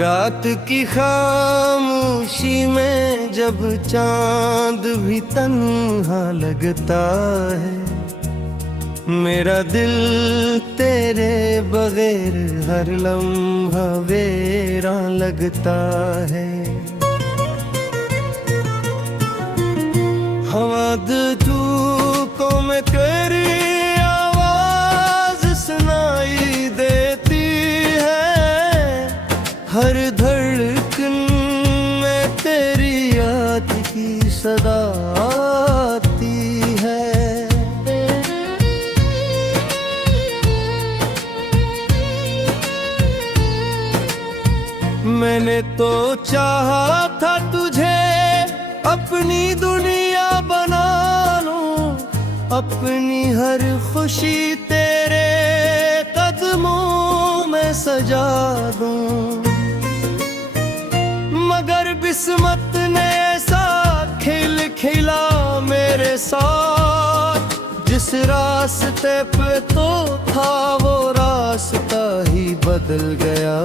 रात की खामोशी में जब चांद भी तन्हा लगता है, मेरा दिल तेरे बगैर हर लम्हा वीरान लगता है। हवाद को मैं तेरी आवाज सुनाई देती है, हर धड़कन में तेरी याद की सदा आती है। मैंने तो चाहा था तुझे अपनी दुनिया बना लूं, अपनी हर खुशी तेरे कदमों में सजा दूं, मगर किस्मत ने ऐसा खेल खेला मेरे साथ, जिस रास्ते पे तो था वो रास्ता ही बदल गया।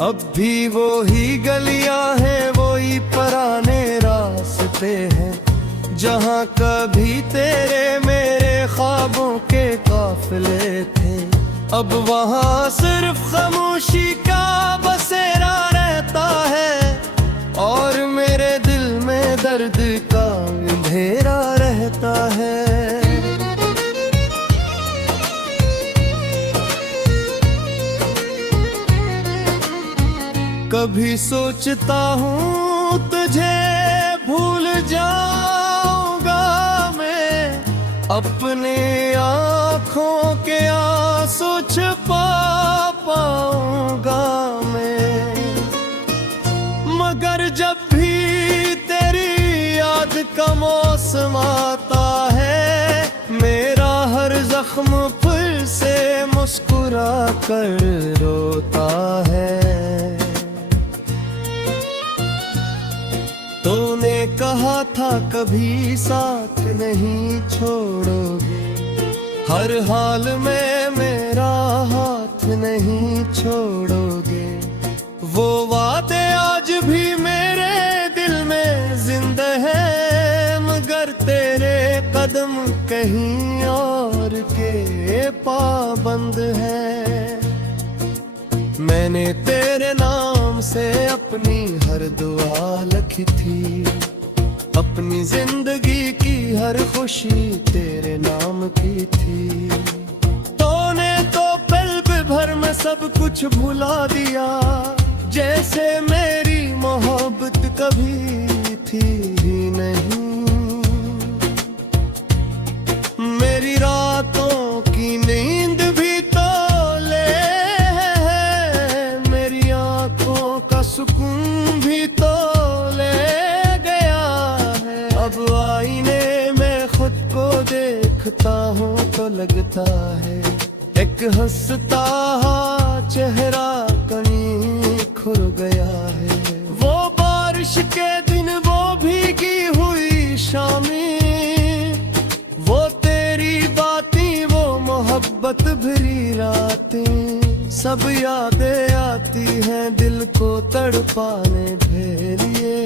अब भी वो ही गलियां हैं, वो ही पुराने रास्ते हैं, जहां कभी तेरे मेरे ख्वाबों के काफिले थे। अब वहां सिर्फ खामोशी का बसेरा रहता है, और मेरे दिल में दर्द का अंधेरा रहता है। कभी सोचता हूँ तुझे भूल जाऊंगा मैं, अपने आँखों के आंसू छुपा पाऊंगा मैं, मगर जब भी तेरी याद का मौसम आता है, मेरा हर जख्म फिर से मुस्कुरा कर रोता है। तूने कहा था कभी साथ नहीं छोड़ोगे, हर हाल में मेरा हाथ नहीं छोड़ोगे। वो वादे आज भी मेरे दिल में जिंदा है, मगर तेरे कदम कहीं और के पाबंद है। मैंने तेरे नाम से अपनी हर दुआ लिखी थी, अपनी जिंदगी की हर खुशी तेरे नाम की थी। तूने तो पल भर में सब कुछ भुला दिया, जैसे मेरी मोहब्बत कभी थी ही नहीं। मेरी रातों की नींद भी तो ले है, मेरी आंखों का सुकून भी तो ले गया है। अब आईने में खुद को देखता हूँ तो लगता है, एक हंसता चेहरा कहीं खुर गया है। वो बारिश के दिन, वो भीगी हुई शामें, वो तेरी बातें, वो मोहब्बत भरी रातें, सब यादें आती हैं दिल को तड़पाने लिए,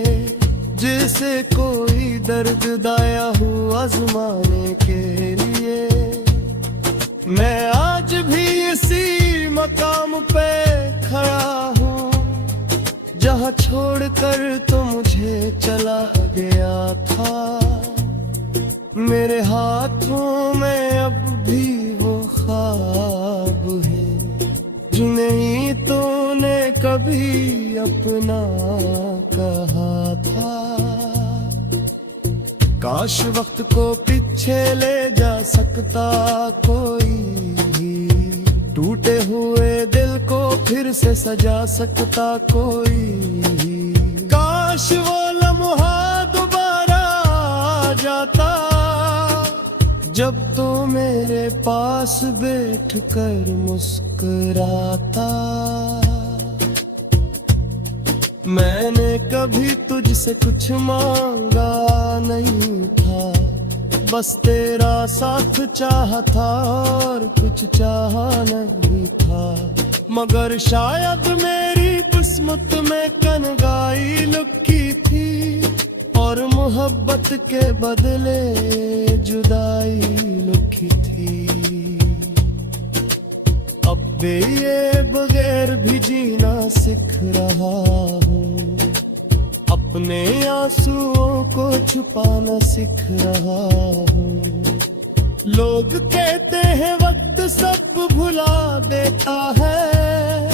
जिसे कोई दर्द दाया हुआ आजमाने के लिए। मैं आज भी इसी मकाम पे खड़ा हूँ, जहाँ छोड़कर तो मुझे चला गया था। मेरे हाथों में अब भी वो ख्वाब है, जिन्हें तूने कभी अपना कहा था। काश वक्त को पीछे ले जा सकता कोई, टूटे हुए दिल को फिर से सजा सकता कोई। काश वो लम्हा दोबारा आ जाता, जब तो मेरे पास बैठकर मुस्कुराता। मैंने कभी तुझसे कुछ मांगा नहीं था, बस तेरा साथ चाहा था और कुछ चाहा नहीं था, मगर शायद मेरी किस्मत में कनगाई लुकी थी और मोहब्बत के बदले जुदाई लुकी थी। अब भी ये बगैर भी जीना सीख रहा हूँ, अपने आंसुओं को छुपाना सीख रहा हूँ। लोग कहते हैं वक्त सब भुला देता है,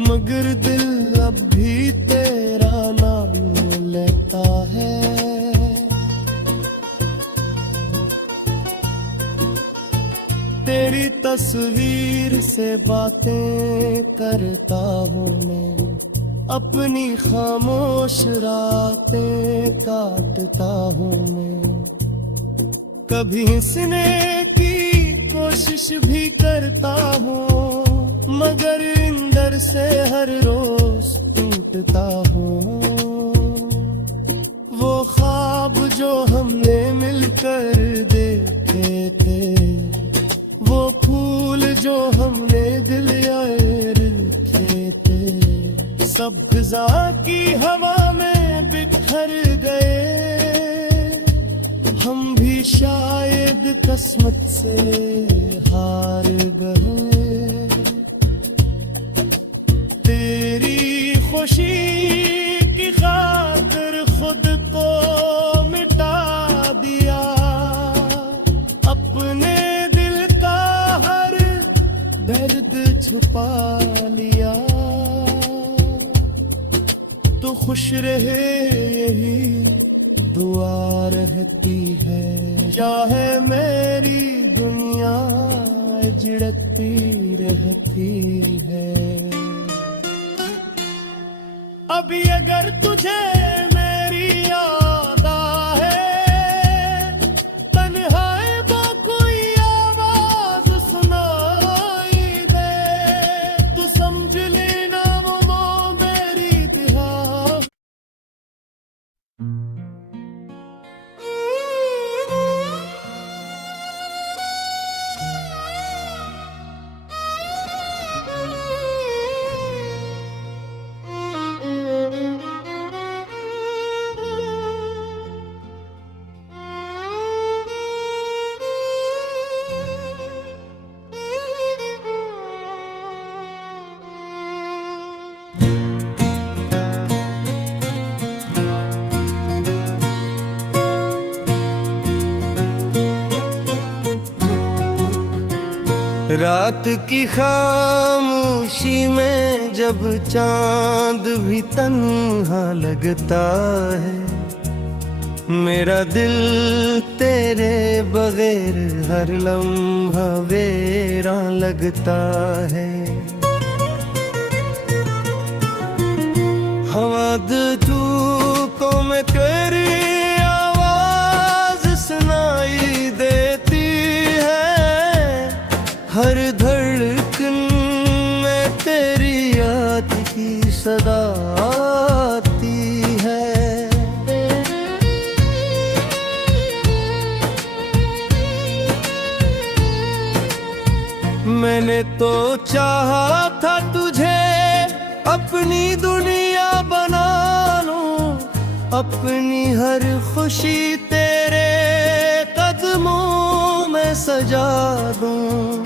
मगर दिल अब भी तेरा नाम लेता है। तेरी तस्वीर से बातें करता हूँ मैं, अपनी खामोश रातें काटता हूँ मैं। कभी हंसने की कोशिश भी करता हूँ, मगर अंदर से हर रोज टूटता हूँ। वो ख्वाब जो हमने मिलकर देखे थे, वो फूल जो हमने दिल आए रखे थे, सब फिजा की हवा में बिखर गए। हम भी शायद किस्मत से हार गए। तेरी खुशी की खातिर खुद को मिटा दिया, अपने दिल का हर दर्द छुपा लिया। तो खुश रहे यही दुआ रहती है, चाहे मेरी दुनिया जिड़ती रहती है। अभी अगर तुझे मेरी याद आए, तन्हाई वो कोई आवाज सुनाई दे, तू समझ लेना वो मेरी तिहा। रात की खामोशी में जब चांद भी तन्हा लगता है, मेरा दिल तेरे बगैर हर लम्हा वीरान लगता है। हवाद तू को मैं तेरी आवाज सुनाई देती है, हर धड़कन में तेरी याद की सदा आती है। मैंने तो चाहा था तुझे अपनी दुनिया बना लूं, अपनी हर खुशी तेरे कदमों में सजा दूं,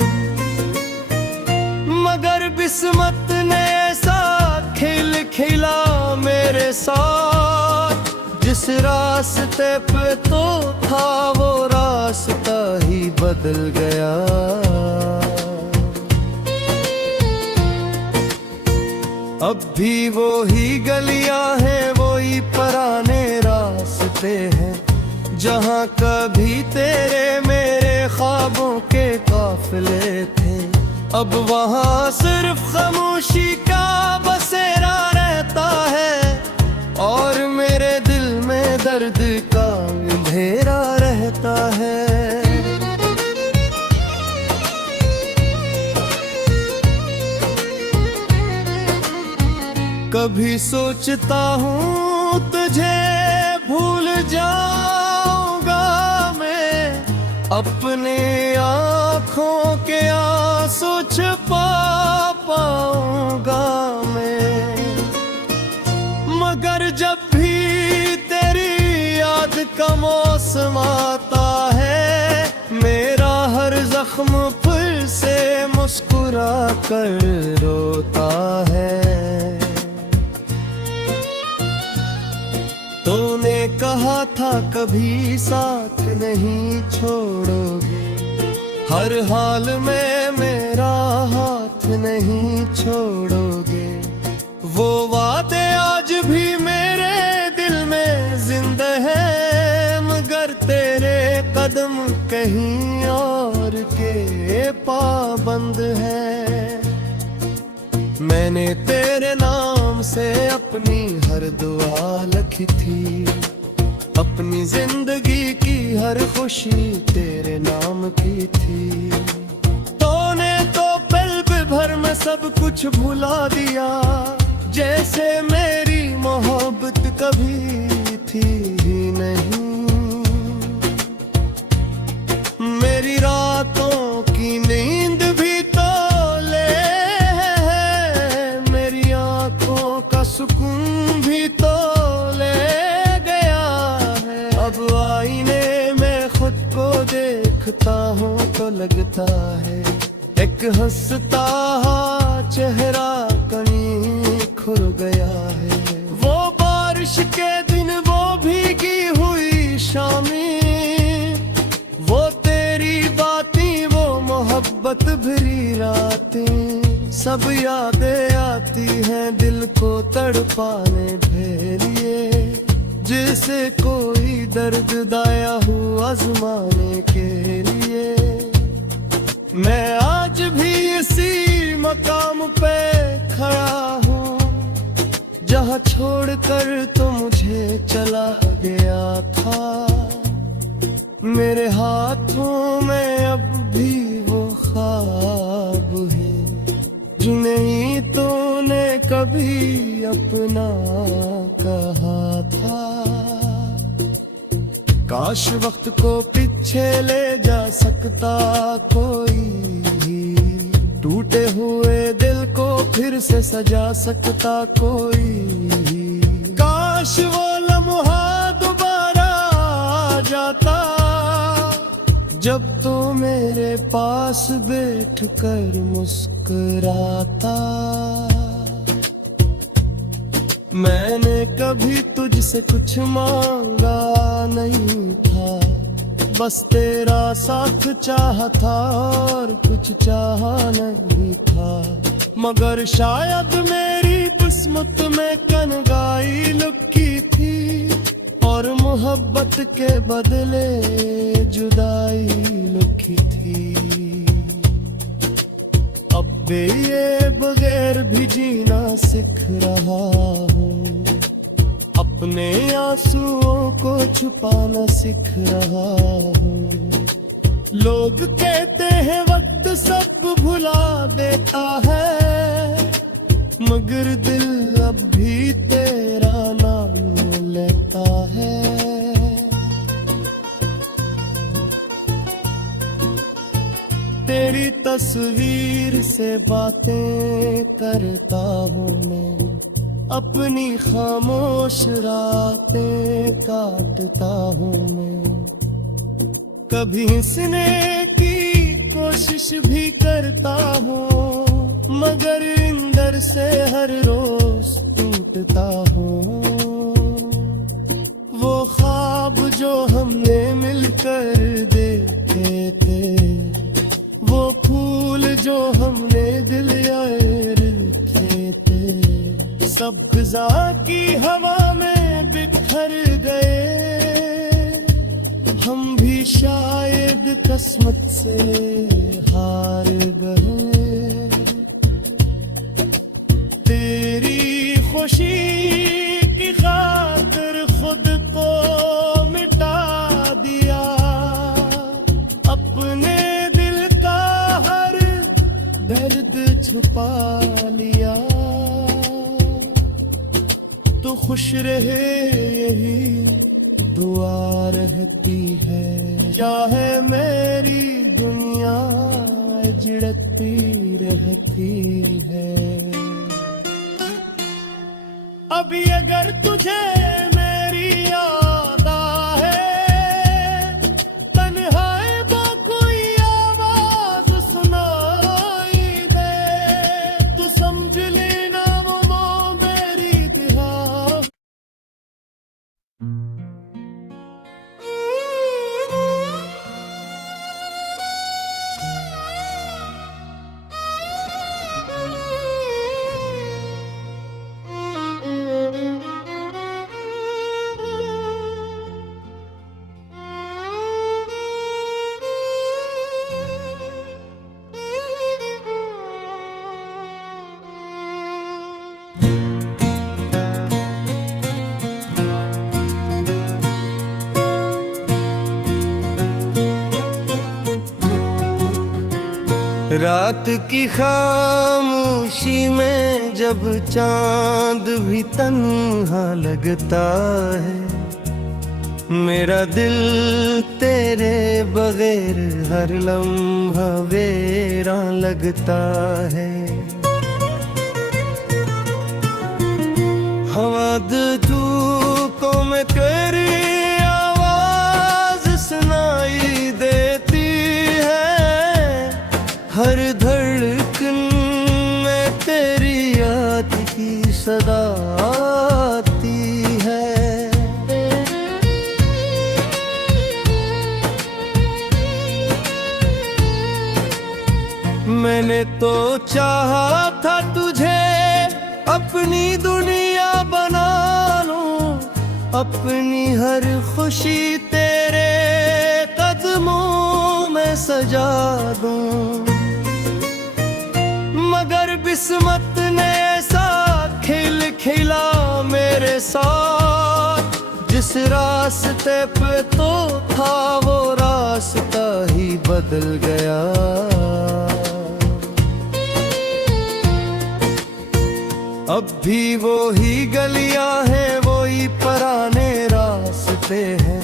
मगर किस्मत ने ऐसा खेल खेला मेरे साथ, जिस रास्ते पे तो था वो रास्ता ही बदल गया। अब भी वो ही गलियां हैं, वो ही पुराने रास्ते हैं, जहाँ कभी तेरे मेरे ख्वाबों के काफिले थे। अब वहाँ सिर्फ खामोशी का बसेरा रहता है, और मेरे दिल में दर्द का अंधेरा रहता है। कभी सोचता हूँ तुझे भूल जाऊंगा मैं, अपने आँखों के आंसू छुपा पाऊंगा मैं, मगर जब भी तेरी याद का मौसम आता है, मेरा हर जख्म फिर से मुस्कुरा कर रोता है। तूने कहा था कभी साथ नहीं छोड़ोगे, हर हाल में मेरा हाथ नहीं छोड़ोगे। वो वादे आज भी मेरे दिल में जिंदा है, मगर तेरे कदम कहीं और के पाबंद है। मैंने तेरे नाम से अपनी हर दुआ लिखी थी, अपनी जिंदगी की हर खुशी तेरे नाम की थी। तूने तो पल भर में सब कुछ भुला दिया, जैसे मेरी मोहब्बत कभी थी ही नहीं। मेरी रातों की नींद भी तो ले, मेरी आंखों का सुकून भी तो ले गया है। अब आईने में खुद को देखता हूँ तो लगता है एक हंसता चेहरा कहीं खुर गया है। वो बारिश के दिन, वो भीगी हुई शामें, वो तेरी बातें, वो मोहब्बत भरी रातें, सब यादें आती हैं दिल को तड़पाने लिए, जिसे कोई दर्द दाया हुआ आजमाने के लिए। मैं आज भी इसी मकाम पे खड़ा हूँ, जहाँ छोड़कर तो मुझे चला गया था। मेरे हाथों में अब भी वो ख्वाब है, जिन्हें तूने कभी अपना कहा था। काश वक्त को पीछे ले जा सकता कोई, टूटे हुए दिल को फिर से सजा सकता कोई। काश वो लम्हा दोबारा आ जाता, जब तू मेरे पास बैठ कर मुस्कुराता। मैंने कभी तुझसे कुछ मांगा नहीं था, बस तेरा साथ चाहा था और कुछ चाहा नहीं था। मगर शायद मेरी किस्मत में कनगाई लुकी थी, और मोहब्बत के बदले जुदाई लुकी थी। अब ये बगैर भी जीना सीख रहा हूँ, अपने आंसुओं को छुपाना सीख रहा हूँ। लोग कहते हैं वक्त सब भुला देता है, मगर दिल अब भी तेरा नाम लेता है। तेरी तस्वीर से बातें करता हूँ मैं, अपनी खामोश रातें काटता हूँ मैं। कभी हंसने की कोशिश भी करता हूँ, मगर अंदर से हर रोज टूटता हूँ। वो ख्वाब जो हमने मिलकर देखे थे, वो फूल जो हमने दिल यार रखे थे, सब फिजा की हवा में बिखर गए। हम भी शायद किस्मत से हार गए। तेरी खुशी की खातिर खुद को मिटा दिया, अपने दिल का हर दर्द छुपा लिया। तो खुश रहे यही दुआ रहती है। चाहे मेरी दुनिया उजड़ती रहती है। अभी अगर तुझे मेरी याद आए, तन्हाई में कोई आवाज सुनाई दे, तू समझ लेना वो मेरी दिया। रात की खामोशी में जब चांद भी तन्हा लगता है, मेरा दिल तेरे बगैर हर लम्हा वेरा लगता है। हवाद तू को मैं कर आवाज सुनाई देती है, हर धड़कन में तेरी याद की सदा आती है। मैंने तो चाहा था तुझे अपनी दुनिया बना लूं, अपनी हर खुशी तेरे कदमों में सजा दूं, मगर किस्मत ने ऐसा खेल खेला मेरे साथ, जिस रास्ते पे तो था वो रास्ता ही बदल गया। अब भी वो ही गलियां हैं, वो ही पुराने रास्ते हैं,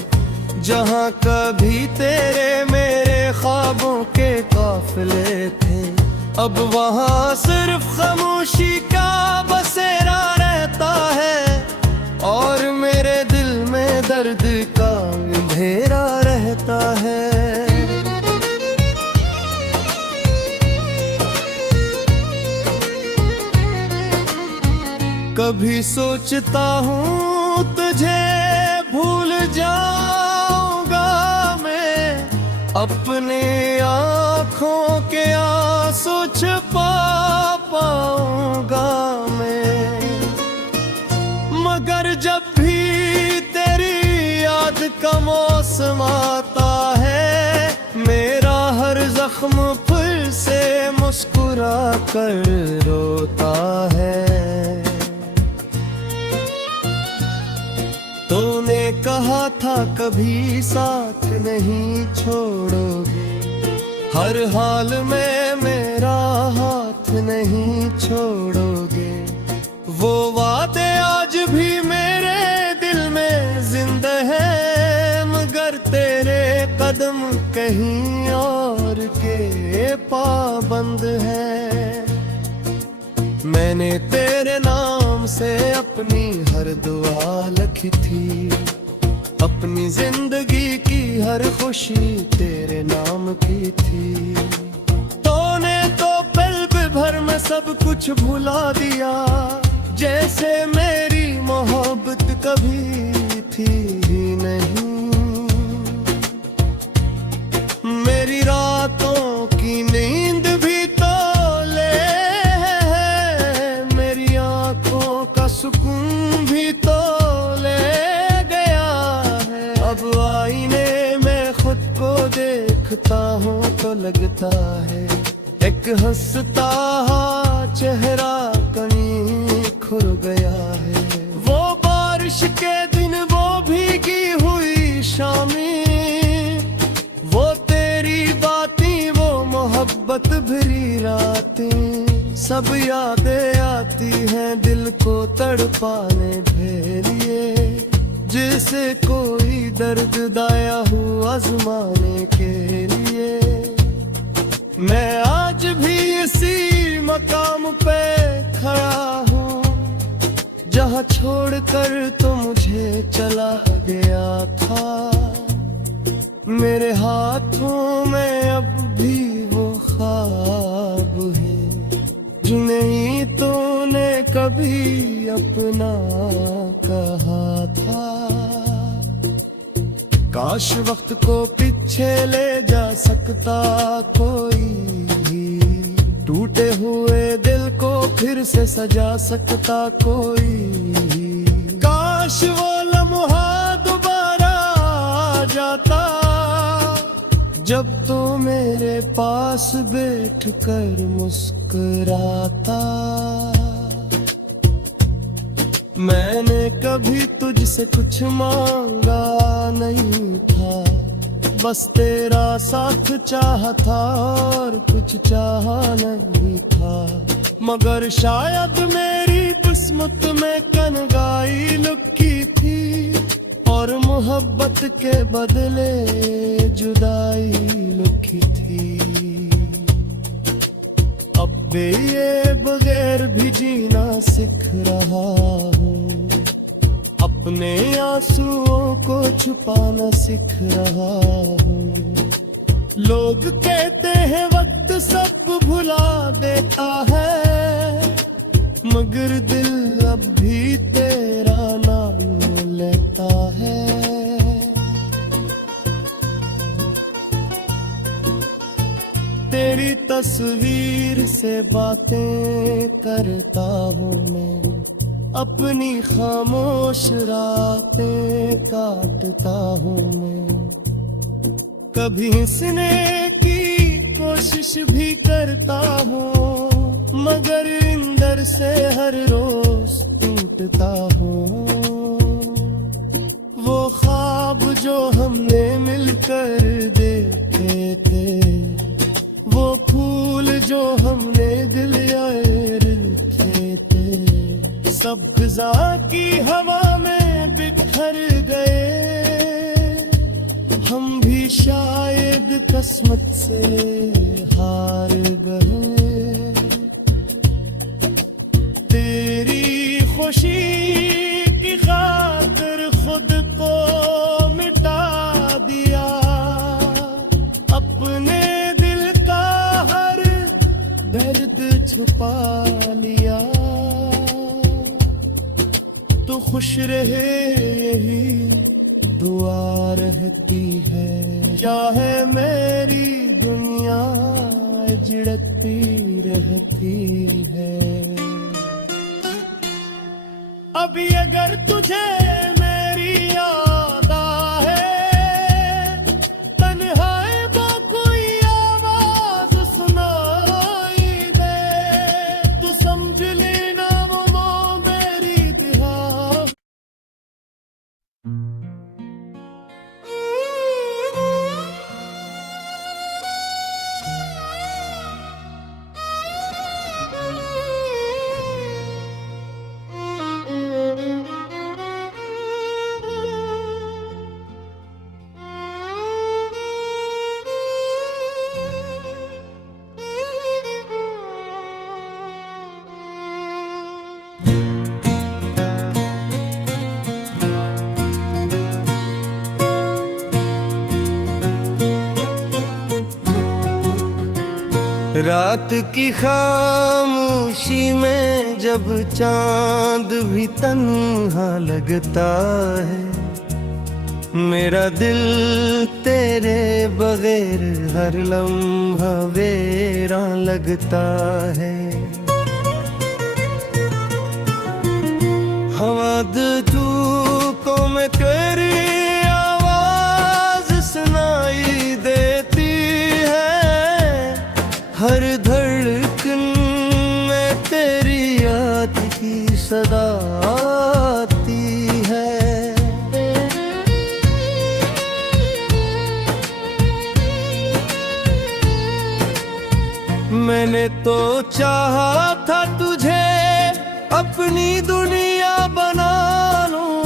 जहाँ कभी तेरे मेरे ख्वाबों के काफिले थे। अब वहाँ सिर्फ खामोशी का बसेरा रहता है, और मेरे दिल में दर्द का अंधेरा रहता है। कभी सोचता हूँ तुझे भूल जाऊंगा मैं, अपने आँखों के आंसू छुपा पाऊंगा मैं, मगर जब भी तेरी याद का मौसम आता है, मेरा हर जख्म फिर से मुस्कुरा कर रोता है। तूने कहा था कभी साथ नहीं छोड़ोगे, हर हाल में मेरा हाथ नहीं छोड़ोगे। वो वादे आज भी मेरे दिल में जिंदा है, मगर तेरे कदम कहीं और के पाबंद है। मैंने तेरे नाम से अपनी हर दुआ लिखी थी, अपनी जिंदगी की हर खुशी तेरे नाम की थी। तूने तो पल भर में सब कुछ भुला दिया, जैसे मेरी मोहब्बत कभी थी ही नहीं। मेरी रातों की नींद भी तो ले है, मेरी आंखों का सुकून भी तो ले गया है। अब आईने में खुद को देखता हूँ तो लगता है, एक हंसता चेहरा कहीं खुर गया है। वो बारिश के दिन, वो भीगी हुई शामें, वो तेरी बातें, वो मोहब्बत भरी रातें, सब यादें आती हैं दिल को तड़पाने के लिए। जैसे कोई दर्द दाया हुआ आजमाने के लिए। मैं आज भी इसी मकाम पे खड़ा हूँ जहाँ छोड़कर तो मुझे चला गया था। मेरे हाथों में अब भी वो ख्वाब है जिन्हें तूने कभी अपना कहा था। काश वक्त को पीछे ले जा सकता कोई, टूटे हुए दिल को फिर से सजा सकता कोई। काश वो लम्हा दोबारा आ जाता जब तो मेरे पास बैठ कर मुस्कुराता। मैंने कभी तुझसे कुछ मांगा नहीं था, बस तेरा साथ चाहा था और कुछ चाहा नहीं था। मगर शायद मेरी किस्मत में कनगाई लुकी थी और मोहब्बत के बदले जुदाई लुकी थी। अब ये बगैर भी जीना सीख रहा हूँ, अपने आंसुओं को छुपाना सीख रहा हूँ। लोग कहते हैं वक्त सब भुला देता है, मगर दिल अब भी तेरा नाम लेता है। तेरी तस्वीर से बातें करता हूँ मैं, अपनी खामोश रातें काटता हूँ मैं। कभी हंसने की कोशिश भी करता हूँ, मगर अंदर से हर रोज टूटता हूँ। वो ख्वाब जो हमने मिलकर देखे थे, वो फूल जो हमने दिल आए रखे थे, सब फिजा की हवा में बिखर गए। हम भी शायद किस्मत से हार गए। तेरी खुशी की खातिर खुद को मिटा दिया, अपने दिल का हर दर्द छुपा लिया। तो खुश रहे यही दुआ रहती है, क्या है मेरी दुनिया झिड़कती रहती है। अभी अगर तुझे मेरी याद आए, तन्हाई वो कोई आवाज सुनाई दे, तू समझ लेना वो मेरी दिहा। रात की खामोशी में जब चांद भी तन्हा लगता है, मेरा दिल तेरे बगैर हर लम्हा वीरान लगता है। हवा धूपों में तेरी आवाज सुनाई देती है, हर धड़कन में तेरी याद की सदा आती है। मैंने तो चाहा था तुझे अपनी दुनिया बना लूं,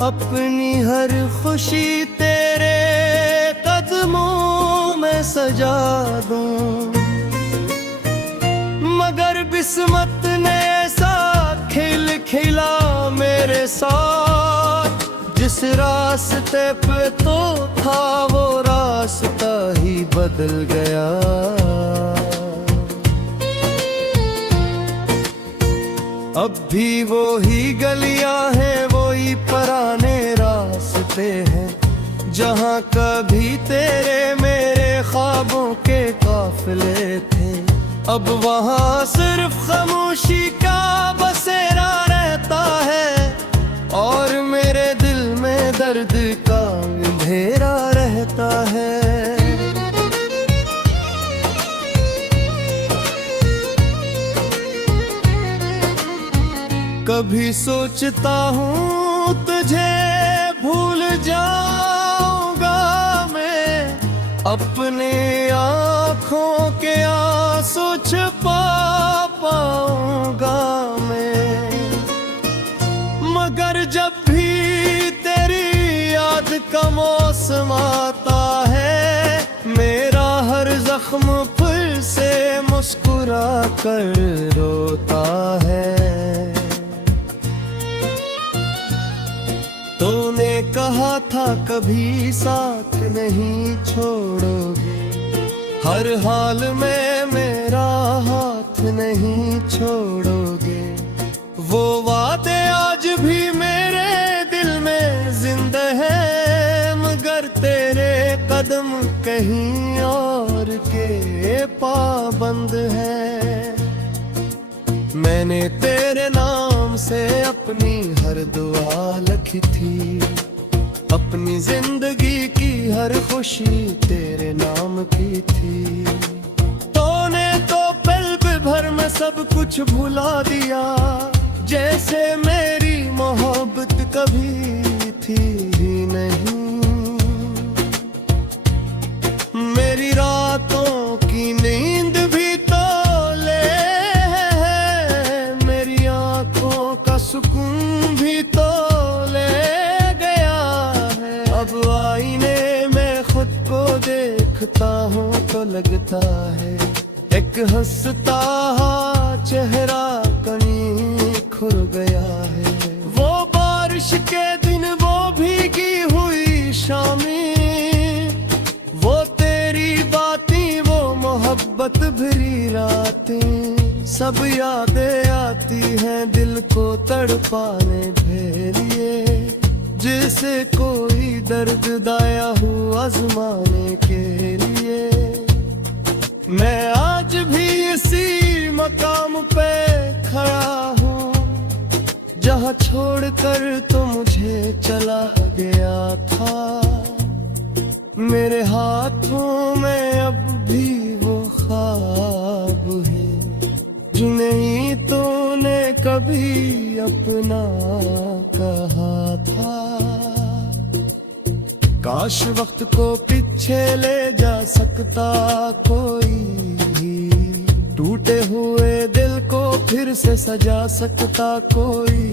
अपनी हर खुशी तेरे कदमों में सजा दूं, मगर किस्मत ने ऐसा खेल खेला मेरे साथ, जिस रास्ते पे तो था वो रास्ता ही बदल गया। अब भी वो ही गलियां हैं, वो ही पुराने रास्ते हैं, जहां कभी तेरे मेरे ख्वाबों के काफिले थे। अब वहां सिर्फ खामोशी का बसेरा रहता है, और मेरे दिल में दर्द का अंधेरा रहता है। कभी सोचता हूँ तुझे भूल जाऊंगा मैं, अपने आँखों के आंसू छुपा पाऊंगा मैं, मगर जब भी तेरी याद का मौसम आता है, मेरा हर जख्म फिर से मुस्कुरा कर रोता है। तूने कहा था कभी साथ नहीं छोड़ोगे, हर हाल में मेरा हाथ नहीं छोड़ोगे। वो वादे आज भी मेरे दिल में जिंदा है, मगर तेरे कदम कहीं और के पाबंद है। मैंने तेरे नाम से अपनी हर दुआ लिखी थी, अपनी जिंदगी की हर खुशी तेरे नाम की थी। तूने तो पल भर में सब कुछ भुला दिया, जैसे मेरी मोहब्बत कभी थी ही नहीं। मेरी रातों की नींद भी तो ले है, मेरी आंखों का सुकून भी तो ले गया है। अब आईने में खुद को देखता हूँ तो लगता है, एक हंसता चेहरा कहीं खुर गया है। वो बारिश के दिन, वो भीगी हुई शामें, वो तेरी बातें, वो मोहब्बत भरी रातें, सब यादें आती हैं दिल को तड़पाने भेलिए, जिसे कोई दर्द दाया हुआ आजमाने के लिए। मैं आज भी इसी मकाम पे खड़ा हूँ, जहाँ छोड़कर तो मुझे चला गया था। मेरे हाथों में अब भी वो ख्वाब है, जिन्हें तूने कभी अपना कहा था। काश वक्त को पीछे ले जा सकता कोई, टूटे हुए दिल को फिर से सजा सकता कोई।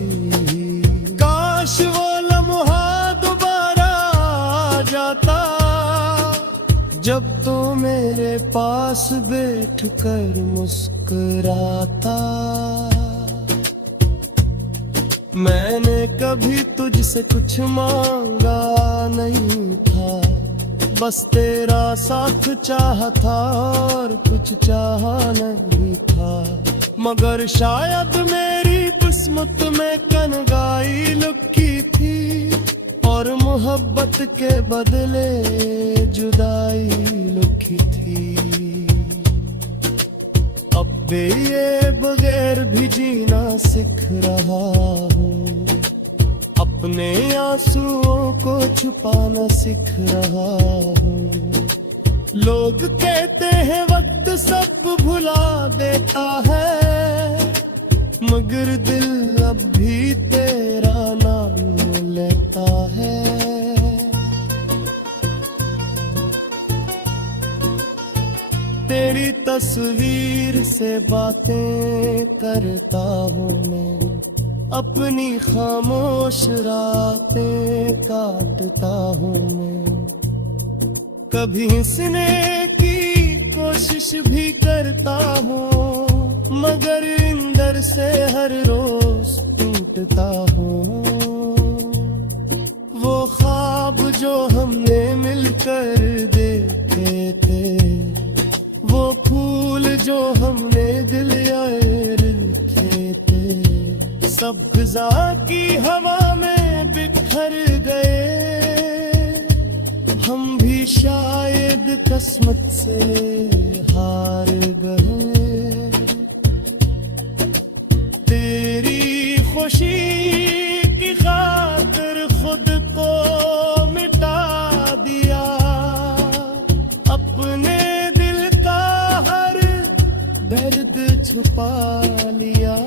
काश वो लम्हा दोबारा आ जाता, जब तो मेरे पास बैठकर मुस्कुराता। मैंने कभी तुझसे कुछ मांगा नहीं था, बस तेरा साथ चाहा था और कुछ चाहा नहीं था। मगर शायद मेरी किस्मत में कनगाई लुकी थी, और मोहब्बत के बदले जुदाई लुकी थी। अब ये बगैर भी जीना सीख रहा हूँ, अपने आंसुओं को छुपाना सीख रहा हूँ। लोग कहते हैं वक्त सब भुला देता है, मगर दिल अब भी तेरा नाम लेता है। तेरी तस्वीर से बातें करता हूँ मैं, अपनी खामोश रातें काटता हूँ मैं। कभी हंसने की कोशिश भी करता हूँ, मगर अंदर से हर रोज टूटता हूँ। वो ख्वाब जो हमने मिलकर देखे थे, वो फूल जो हमने दिल आए रखे थे, सब फिजा की हवा में बिखर गए। हम भी शायद किस्मत से हार गए। तेरी खुशी की खातिर खुद को मिटा दिया, अपने दिल का हर दर्द छुपा लिया।